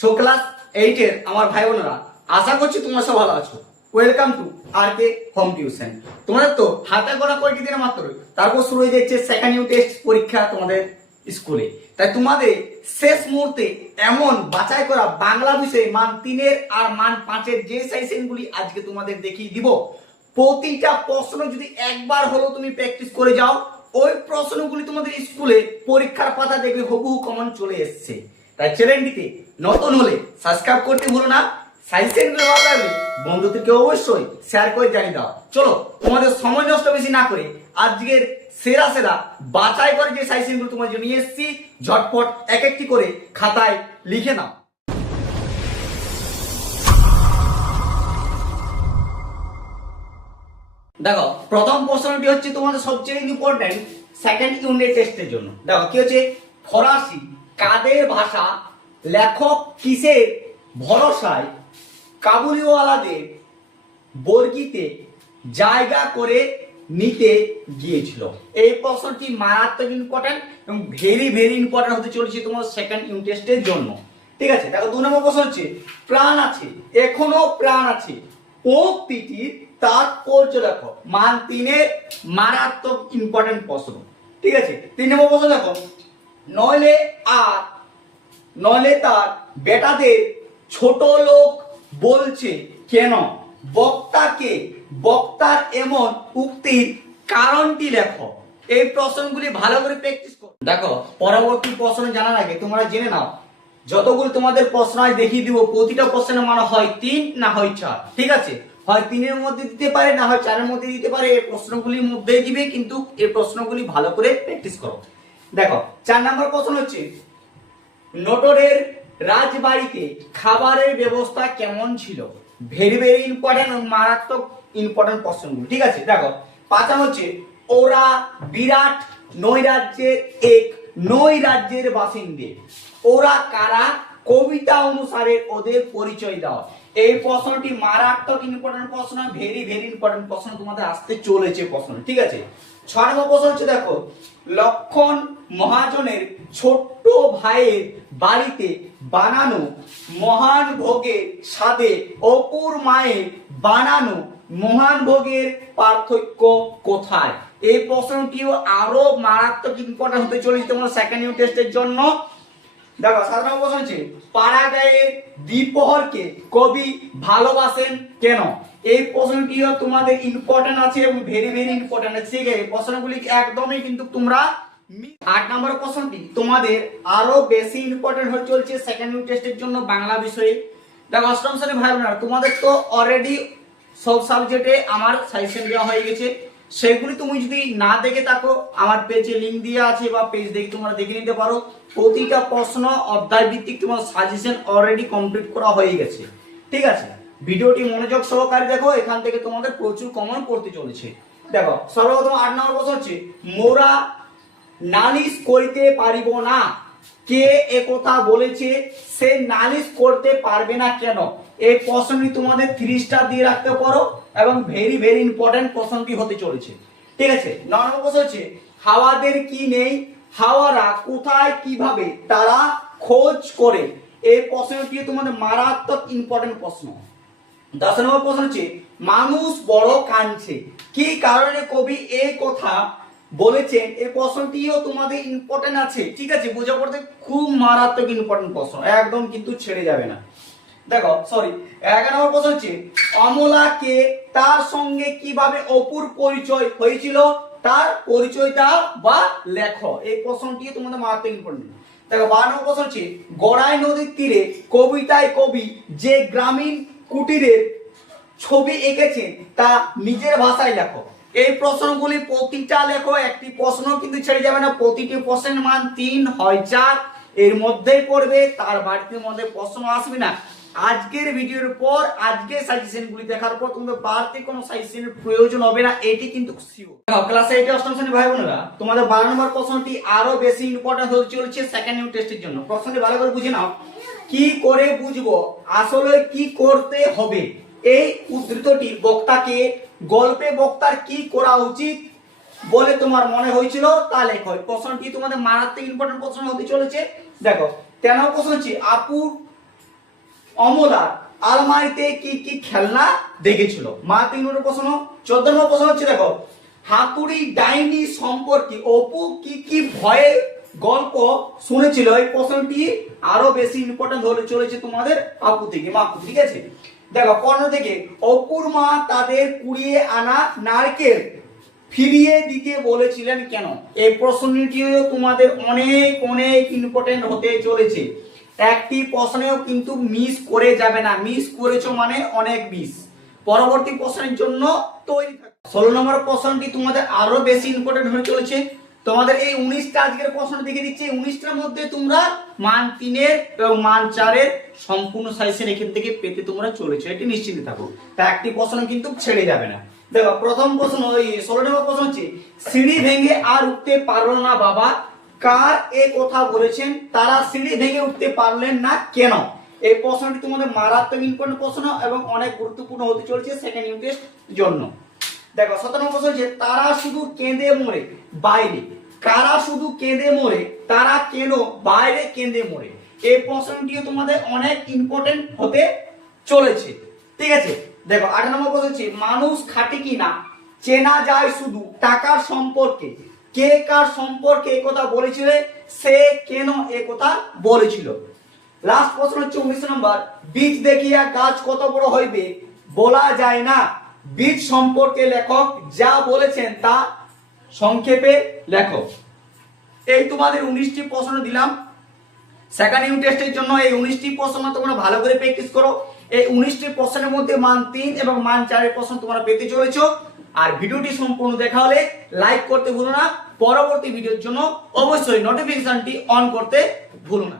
So class 8 এর আমার ভাই বোনেরা, আশা করছি তোমরা সব ভালো আছো। Welcome to R K home tuition. তোমাদের তো হাতে গোনা কয়েকটি দিনের মাত্র, তারপর শুরু হয়ে যাচ্ছে সেকেন্ড ইউনিট টেস্ট পরীক্ষা তোমাদের স্কুলে। তাই তোমাদের শেষ মুহূর্তে এমন বাছাই করা বাংলা বিষয়ে মান 3 আর মান 5 যে সাজেশনগুলি আজকে তোমাদের দেখিয়ে দিব। প্রতিটা প্রশ্ন যদি একবার হলো তুমি প্র্যাকটিস করে যাও, ওই প্রশ্নগুলি তোমাদের স্কুলে পরীক্ষার পাতা দেখবে হুবহু কমন চলে এসেছে। তাই চ্যানেলটিতে নতুন হলে সাবস্ক্রাইব করতে ভুলো না। সাজেশনগুলো ভালো লাগলে বন্ধুদেরকে অবশ্যই শেয়ার করে জানিয়ে দাও। চলো তোমাদের সময় নষ্ট বেশি না করে আজকের সেরা সেরা বাছাই করে যে সাজেশনগুলো তোমার জন্য নিয়ে এসেছি, ঝটপট এক একটি করে খাতায় লিখে নাও। দেখো, প্রথম প্রশ্নটি হচ্ছে তোমাদের সবচেয়ে ইম্পর্টেন্ট সেকেন্ড ইউনিট টেস্টের জন্য। দেখো কি হচ্ছে, ফরাসি কাদের ভাষা, লেখক কিসের ভরসায় কাবুলিওয়ালাদের বর্গিতে জায়গা করে নিতে গিয়েছিল। এই প্রশ্নটি মারাত্মক ইম্পর্টেন্ট এবং ভেরি ইম্পর্টেন্ট হতে চলেছে তোমার সেকেন্ড ইউনিট টেস্টের জন্য। ঠিক আছে, দেখো 2 নম্বর প্রশ্ন হচ্ছে, প্রাণ আছে, এখনো প্রাণ আছে, উক্তিটির তাৎপর্য দেখো। মান 3 এর মারাত্মক ইম্পর্টেন্ট প্রশ্ন। ঠিক আছে, 3 নম্বর প্রশ্ন দেখো, নইলে তার বেটাদের ছোট লোক বলছে কেন? বক্তার এমন উক্তির কারণটি লেখো। এই প্রশ্নগুলি ভালো করে প্র্যাকটিস করো। দেখো, পরবর্তী প্রশ্ন জানার আগে তোমরা জেনে নাও, যতগুলো তোমাদের প্রশ্ন আজ দেখিয়ে দিব, প্রতিটা প্রশ্নের মান হয় 3 না হয় 4। ঠিক আছে, হয় 3 এর মধ্যে দিতে পারে, না হয় 4 এর মধ্যে দিতে পারে। এই প্রশ্নগুলির মধ্যে দিবে, কিন্তু এই প্রশ্নগুলি ভালো করে প্র্যাকটিস করো। দেখো 4 নম্বর প্রশ্ন হচ্ছে, নোটরের রাজবাড়িতে খাবারের ব্যবস্থা কেমন ছিল? ভেরি ইম্পর্টেন্ট এবং মারাত্মক ইম্পর্টেন্ট প্রশ্নগুলো। ঠিক আছে, দেখো 5 হচ্ছে, ওরা বিরাট নৈরাজ্যের বাসিন্দে। ওরা কারা? কবিতা অনুসারে ওদের পরিচয় দাও। এই প্রশ্নটি মারাত্মক ইম্পর্টেন্ট প্রশ্ন, ভেরি ইম্পর্টেন্ট প্রশ্ন তোমাদের আসতে চলেছে প্রশ্ন। ঠিক আছে, 6 নম্বর প্রশ্ন হচ্ছে, দেখো, লক্ষণ মহাজনের ছোট্ট ভাইয়ের বাড়িতে বানানো মহান ভোগের সাথে অপুর মায়ের বানানো মহান ভোগের পার্থক্য কোথায়? এই প্রশ্নটিও আরো মারাত্মক ইম্পর্টেন্ট হতে চলেছে তোমার সেকেন্ড ইউনিট টেস্টের জন্য। দেখো 7 নম্বর প্রশ্ন হচ্ছে, পাড়াগাঁয়ের দ্বিপ্রহরকে কবি ভালোবাসেন কেন? এই প্রশ্নটিও তোমাদের ইম্পর্টেন্ট আছে এবং ভেরি ইম্পর্টেন্ট আছে। ঠিক আছে, প্রশ্নগুলি একদমই কিন্তু তোমরা 8 নম্বর প্রশ্নটি তোমাদের আরো বেশি ইম্পর্টেন্ট হয়ে চলছে সেকেন্ড ইউনিট টেস্টের জন্য বাংলা বিষয়ে। দেখো, অষ্টম শ্রেণীর ভাই বোনেরা, তোমাদের তো অলরেডি সব সাবজেক্টে আমার সাজেশন দেওয়া হয়ে গেছে। সেগুলি তুমি যদি না দেখে থাকো, আমার পেজে লিংক দেওয়া আছে, বা পেজ দেখে তোমরা দেখে নিতে পারো। প্রতিটা প্রশ্ন অধ্যায় ভিত্তিক তোমার সাজেশন অলরেডি কমপ্লিট করা হয়ে গেছে। ঠিক আছে, ভিডিওটি মনোযোগ সহকারে দেখো, এখান থেকে তোমাদের প্রচুর কমন পড়তে চলেছে। দেখো, সর্বপ্রথম 8 নম্বর প্রশ্ন হচ্ছে, মোরা নালিশ করিতে পারিব না। কে একথা বলেছে? সে নালিশ করতে পারবে না কেন? এই প্রশ্নটি তোমাদের 3 স্টার দিয়ে রাখতে পারো এবং ভেরি ইম্পর্টেন্ট প্রশ্নটি হতে চলেছে। ঠিক আছে, 9 নম্বর প্রশ্ন হচ্ছে, হাওয়াদের কি নেই? হাওয়ারা কোথায় কিভাবে তারা খোঁজ করে? এই প্রশ্নটি তোমাদের মারাত্মক ইম্পর্টেন্ট প্রশ্ন। 10 নম্বর প্রশ্ন হচ্ছে, মানুষ বড় কাঁদছে, কি কারণে কবি এই কথা বলেছেন? এই প্রশ্নটিও তোমাদের ইম্পর্টেন্ট আছে। ঠিক আছে, বোঝা পড়তে খুব মারাত্মক ইম্পর্টেন্ট প্রশ্ন, একদম কিন্তু ছেড়ে যাবে না। দেখো 11 নম্বর প্রশ্ন হচ্ছে, অমলাকে তার সঙ্গে কিভাবে অপুর পরিচয় হয়েছিল? তার পরিচয়টা বা লেখো। এই প্রশ্নটি তোমাদের মারাত্মক ইম্পর্টেন্ট। দেখো 12 নম্বর প্রশ্ন হচ্ছে, গড়াই নদীর তীরে কবিতায় কবি যে গ্রামীণ কুটিরের ছবি এঁকেছেন তা নিজের ভাষায় লেখো। এই প্রশ্নগুলি প্রতিটা লেখো, একটি প্রশ্ন কিন্তু ছেড়ে যাবে না। প্রতিটি প্রশ্নের মান 3 হয় 4 এর মধ্যেই পড়বে, তার বাড়তির মধ্যে প্রশ্ন আসবে না। আজকের ভিডিওর পর, আজকের সাজেশনগুলি দেখার পর তোমাদের বাড়তি কোনো সাজেশনের প্রয়োজন হবে না, এটি কিন্তু সিওর। ক্লাস 8 অষ্টম শ্রেণীর ভাই বোনেরা, তোমাদের 12 নম্বর প্রশ্নটি আরো বেশি ইম্পর্টেন্ট হতে চলেছে সেকেন্ড ইউনিট টেস্টের জন্য। প্রশ্নটি ভালো করে বুঝে নাও। কি করে বুঝবো আসলে কি করতে হবে? এই উদ্ধৃতটি বক্তাকে গল্পে বক্তার কি করা উচিত বলে তোমার মনে হয়েছিল তা লেখো। প্রশ্নটি তোমাদের মারাত্মক ইম্পর্টেন্ট প্রশ্ন হতে চলেছে। দেখো 13 প্রশ্ন হচ্ছে, অমলার আলমারিতে কি কি খেলনা দেখেছিল? মা 3 নম্বর প্রশ্ন। 14 নম্বর প্রশ্ন হচ্ছে দেখো, হাতুড়ি ডাইনি সম্পর্কে অপু কি কি ভয়ে গল্প শুনেছিল? এই প্রশ্নটি আরো বেশি ইম্পর্টেন্ট হতে চলেছে তোমাদের আপু থেকে, মা আপু, ঠিক আছে? দেখো 15 থেকে, অপুর মা তাদের কুড়িয়ে আনা নারকেল ফিরিয়ে দিতে বলেছিলেন কেন? এই প্রশ্নটিও তোমাদের অনেক অনেক ইম্পর্টেন্ট হতে চলেছে। একটি প্রশ্নেও কিন্তু মিস করে যাবে না, মিস করেছো মানে অনেক মিস। পরবর্তী প্রশ্নের জন্য তৈরি থাকো। 16 নম্বর প্রশ্নটি তোমাদের আরো বেশি ইম্পর্টেন্ট হয়ে চলেছে। তোমাদের এই 19টা আজকের প্রশ্ন দেখে দিচ্ছি, 19টার মধ্যে তোমরা মান 3 এবং মান 4 সম্পূর্ণ সাজেশন এখান থেকে পেতে তোমরা চলেছো, এটি নিশ্চিন্ত থাকো। তা একটি প্রশ্ন কিন্তু ছেড়ে যাবে না। দেখো প্রথম প্রশ্ন, ওই 16 নম্বর প্রশ্ন হচ্ছে, সিঁড়ি ভেঙে আর উঠতে পারলো না বাবা, কার এ কথা বলেছেন? তারা সিঁড়ি ভেঙে উঠতে পারলেন না কেন? এই প্রশ্নটি তোমাদের মারাত্মক ইম্পর্টেন্ট প্রশ্ন এবং অনেক গুরুত্বপূর্ণ হতে চলেছে সেকেন্ড ইউনিট টেস্ট জন্য। দেখো 17 নম্বর প্রশ্ন হচ্ছে, তারা শুধু কেঁদে মরে বাইরে, কারা শুধু কেঁদে মরে, তারা কেন বাইরে কেঁদে মরে? এই প্রশ্নটিও তোমাদের অনেক ইম্পর্টেন্ট হতে চলেছে, ঠিক আছে? দেখো 18 নম্বর প্রশ্ন হচ্ছে, মানুষ খাঁটি কি না চেনা যায় শুধু টাকার সম্পর্কে, কে কার সম্পর্কে এই কথা বলেছিল, সে কেন এই কথা বলেছিল? লাস্ট প্রশ্ন হচ্ছে 19 নম্বর, বীজ দেখিয়া গাছ কত বড় হইবে বলা যায় না, বীজ সম্পর্কে লেখক যা বলেছেন তা সংক্ষেপে লেখো। এই তোমাদের 19টি প্রশ্ন দিলাম সেকেন্ড ইউনিট টেস্টের জন্য। এই 19টি প্রশ্ন তোমরা ভালো করে প্র্যাকটিস করো। এই 19টি প্রশ্নের মধ্যে মান 3 এবং মান 4 এর প্রশ্ন তোমরা পেতে চলেছো। আর ভিডিওটি সম্পূর্ণ দেখা হলে লাইক করতে ভুলো না, পরবর্তী ভিডিওর জন্য অবশ্যই নোটিফিকেশনটি অন করতে ভুলো না।